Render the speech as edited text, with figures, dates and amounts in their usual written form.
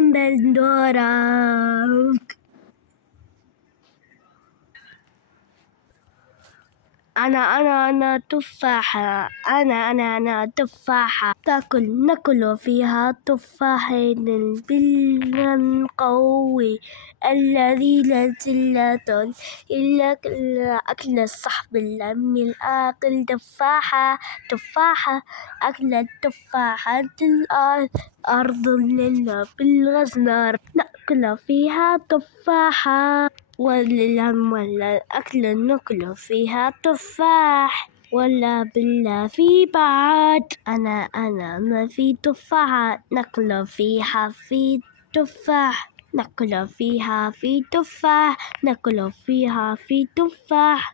من دورك. أنا تفاحة. أنا تفاحة. ناكل فيها تفاحين باللم قوي الذي لذة إلا أكل الصح باللم الآكل تفاحة. أكل التفاحة الأرض لله بالغزنار ناكل فيها تفاحة واللم ولا الأكل ناكل فيها تفاح ولا بالله في بعد. أنا ما في تفاحة ناكل فيها في تفاح ناكل فيها في تفاح ناكل فيها في تفاح.